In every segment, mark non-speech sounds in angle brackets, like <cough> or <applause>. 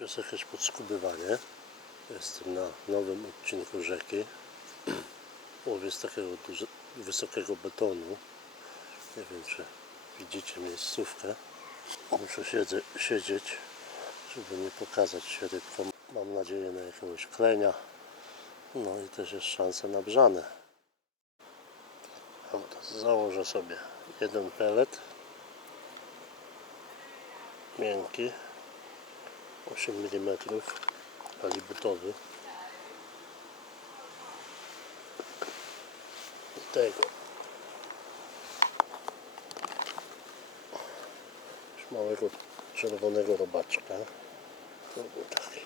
Przez jakieś podskubywanie. Jestem na nowym odcinku rzeki. Łowię z takiego duże, wysokiego betonu. Nie wiem, czy widzicie miejscówkę. Muszę siedzieć, żeby nie pokazać się rybkom. Mam nadzieję na jakiegoś klenia. No i też jest szansa na brzanę. Założę sobie jeden pelet. Miękki. 8 mm halibutowy. Do tego już małego czerwonego robaczka. To był taki.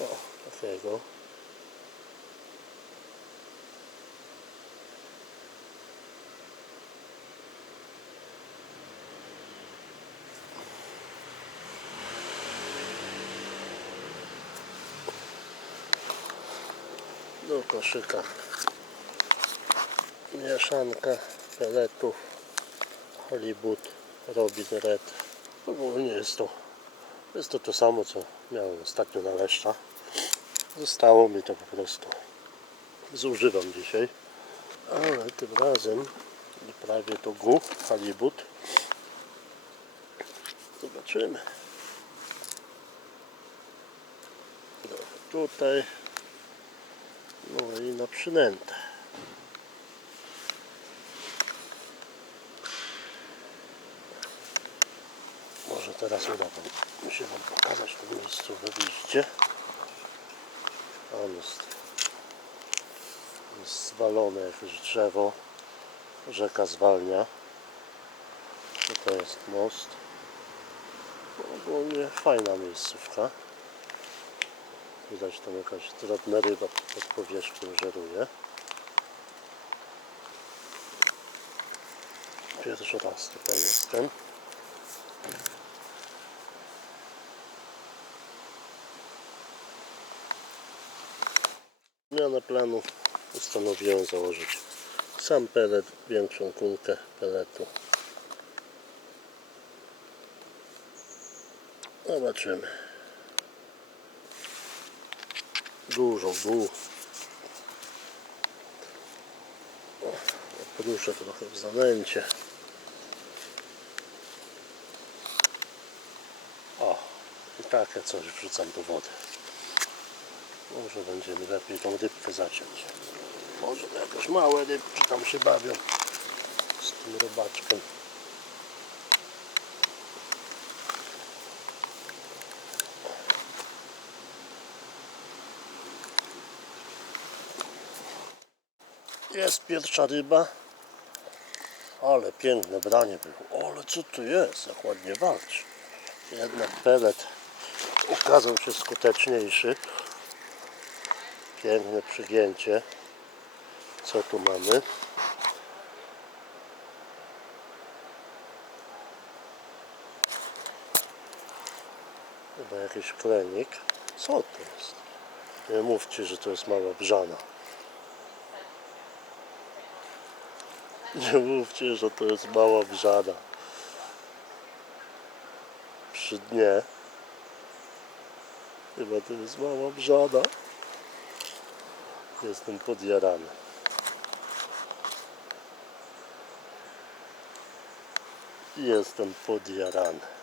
O, takiego. Do koszyka. Mieszanka peletów. Hollywood Robin Red. Ogólnie jest to jest to to samo co miałem ostatnio na leszcza zostało mi to po prostu. Zużywam dzisiaj. Ale tym razem prawie to gu Hollywood. Zobaczymy. Tutaj i na przynętę. Może teraz uda wam się wam pokazać to miejsce, widzicie? Tam jest, jest zwalone jakieś drzewo. Rzeka zwalnia. Tutaj jest most. Ogólnie fajna miejscówka. Widać tam jakaś drobna ryba pod powierzchnią żeruje. Pierwszy raz tutaj jestem. Zmianę planu postanowiłem założyć sam pelet, większą kulkę peletu. Zobaczymy. Dużą dół. Podruszę trochę w zanęcie. O, i takie coś wrzucam do wody. Może będziemy lepiej tą rybkę zaciąć. Może to jakieś małe rybki tam się bawią z tym robaczkiem. Jest pierwsza ryba. Ale piękne branie było. Ale co tu jest? Jak ładnie walczy. Jednak pelet okazał się skuteczniejszy. Piękne przygięcie. Co tu mamy? Chyba jakiś klenik. Co to jest? Nie mówcie, że to jest mała brzana. <laughs> Nie mówcie, że to jest mała brzana. Przy dnie. Chyba to jest mała brzana. Jestem podjarany. Jestem podjarany.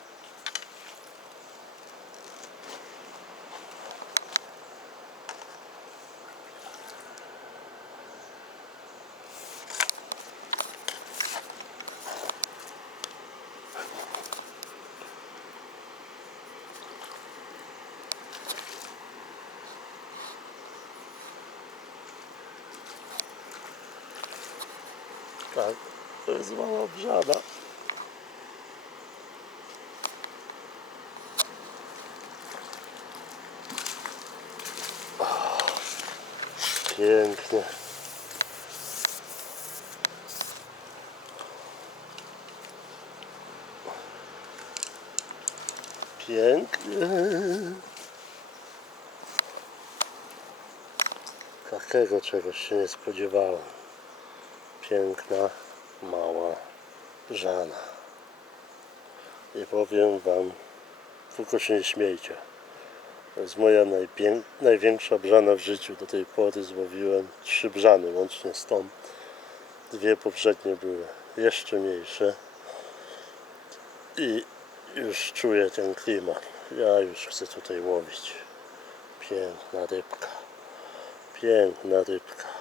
Tak, to jest mała brzana. Pięknie. Pięknie. Takiego czegoś się nie spodziewałem. Piękna, mała żana. I powiem Wam, tylko się nie śmiejcie. To jest moja największa brzana w życiu. Do tej pory złowiłem trzy brzany łącznie z tą. Dwie poprzednie były jeszcze mniejsze. I już czuję ten klimat. Ja już chcę tutaj łowić. Piękna rybka. Piękna rybka.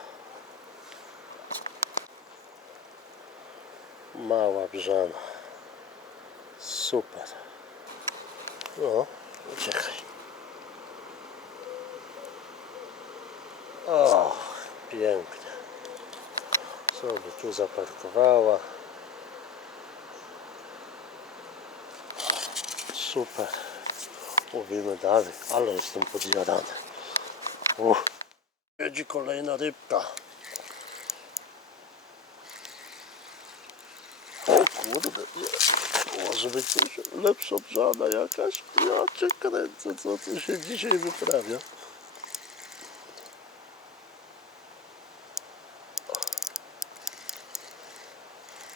Mała brzana. Super. No, uciekaj. O, pięknie. Sobie tu zaparkowała. Super. Łowimy dalej, ale jestem podjarany. Uff. Jedzie kolejna rybka. O kurde, nie. Może być coś lepsza brzana jakaś? Ja cię kręcę, co tu się dzisiaj wyprawia.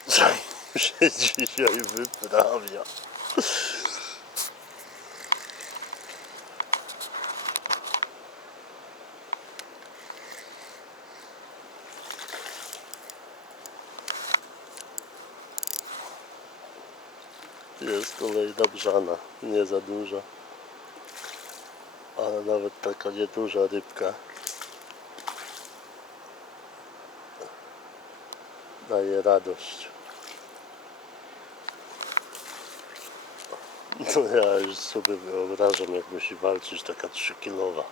Co się dzisiaj wyprawia? Jest kolejna brzana, nie za duża, ale nawet taka nieduża rybka daje radość. No ja już sobie wyobrażam, jak musi walczyć taka 3 kilowa.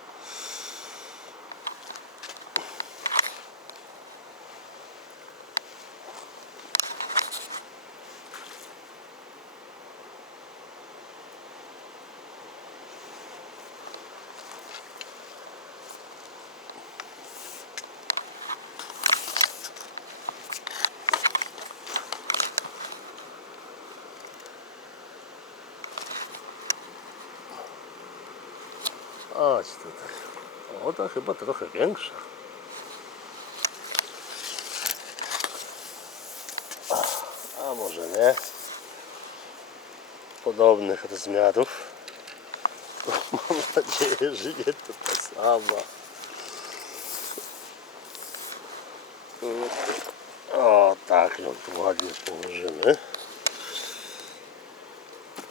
Chodź tutaj. O, ta chyba trochę większa. A może nie. Podobnych rozmiarów. <laughs> Mam nadzieję, że nie to ta sama. O, tak ją tu ładnie położymy.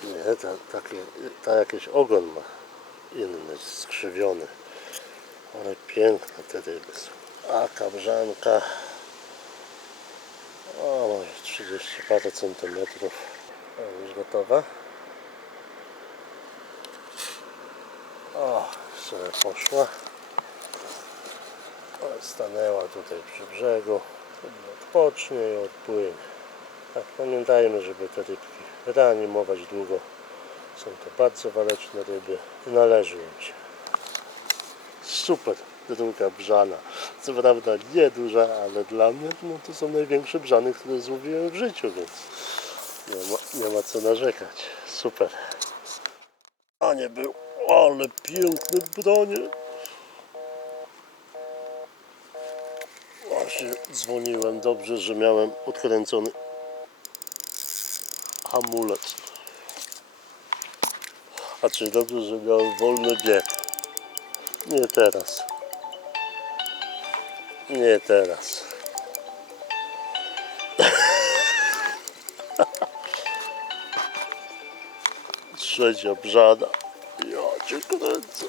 Nie, ta, takie, ta jakiś ogon ma inny, skrzywiony. Ale piękne te ryby są. A kabrzanka. O, może 30 parę centymetrów. O, już gotowa. O, sobie poszła. O, stanęła tutaj przy brzegu. Odpocznie i odpłynie. Tak, pamiętajmy, żeby te rybki reanimować długo. Są to bardzo waleczne ryby i należy im się. Super, druga brzana. Co prawda nieduża, ale dla mnie no, to są największe brzany, które złowiłem w życiu, więc nie ma, nie ma co narzekać. Super. A nie był, ale piękne bronie. Właśnie dzwoniłem, dobrze, że miałem odkręcony hamulec. A czy dobrze, że miałem wolny bieg? Nie teraz. Nie teraz. <laughs> Trzecia brzana. Ja cię kręcę.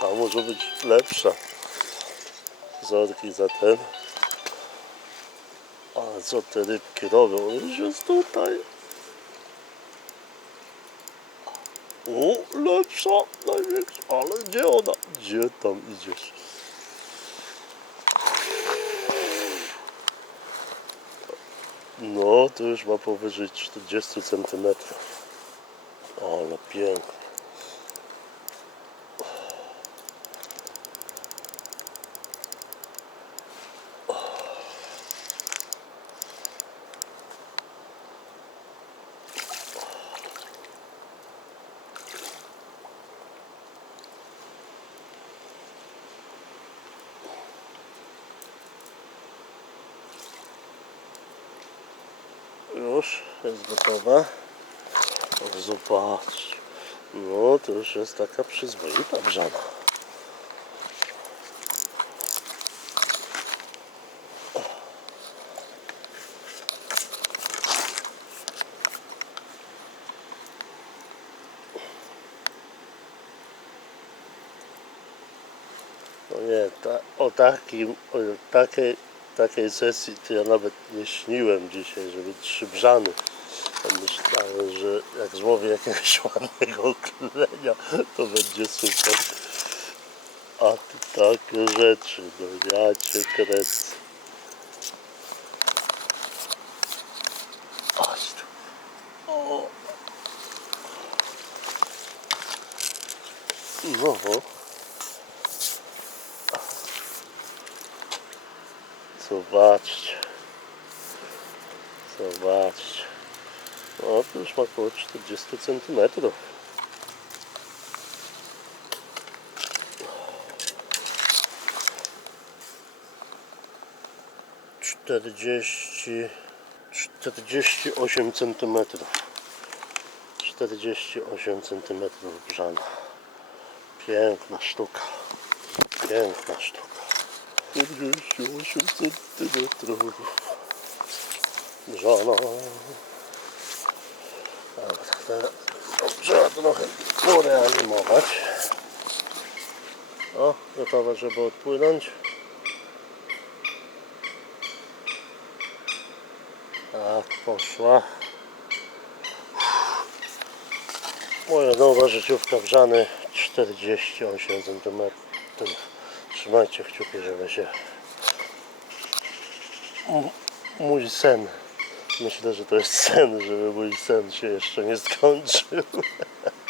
Ta może być lepsza. Zorki za ten. Ale co te rybki robią? One już jest tutaj. O, lepsza, największa, ale gdzie ona? Gdzie tam idziesz? No, to już ma powyżej 40 cm. Ale pięknie. Już jest gotowa. Zobacz. No to już jest taka przyzwoita brzana. No nie, ta, o, takim, o takiej, takiej sesji to ja nawet nie śniłem dzisiaj, żeby trzy brzany. Myślałem, że jak złowię jakiegoś <laughs> ładnego klenia, to będzie super. A takie rzeczy, no ja cię kręcę. Chodź tu. O. Zobaczcie. No to już ma około 40 cm. Czterdzieści, czterdzieści osiem centymetrów. Czterdzieści osiem centymetrów brzana. Piękna sztuka. Piękna sztuka. 48 centymetrów. Żona. Dobra, trzeba trochę poreanimować. O, gotowa, żeby odpłynąć. Tak, poszła. Moja nowa życiówka wrzany 48 cm. Trzymajcie kciuki, żeby się mój sen. Myślę, że to jest sen, żeby mój sen się jeszcze nie skończył. <laughs>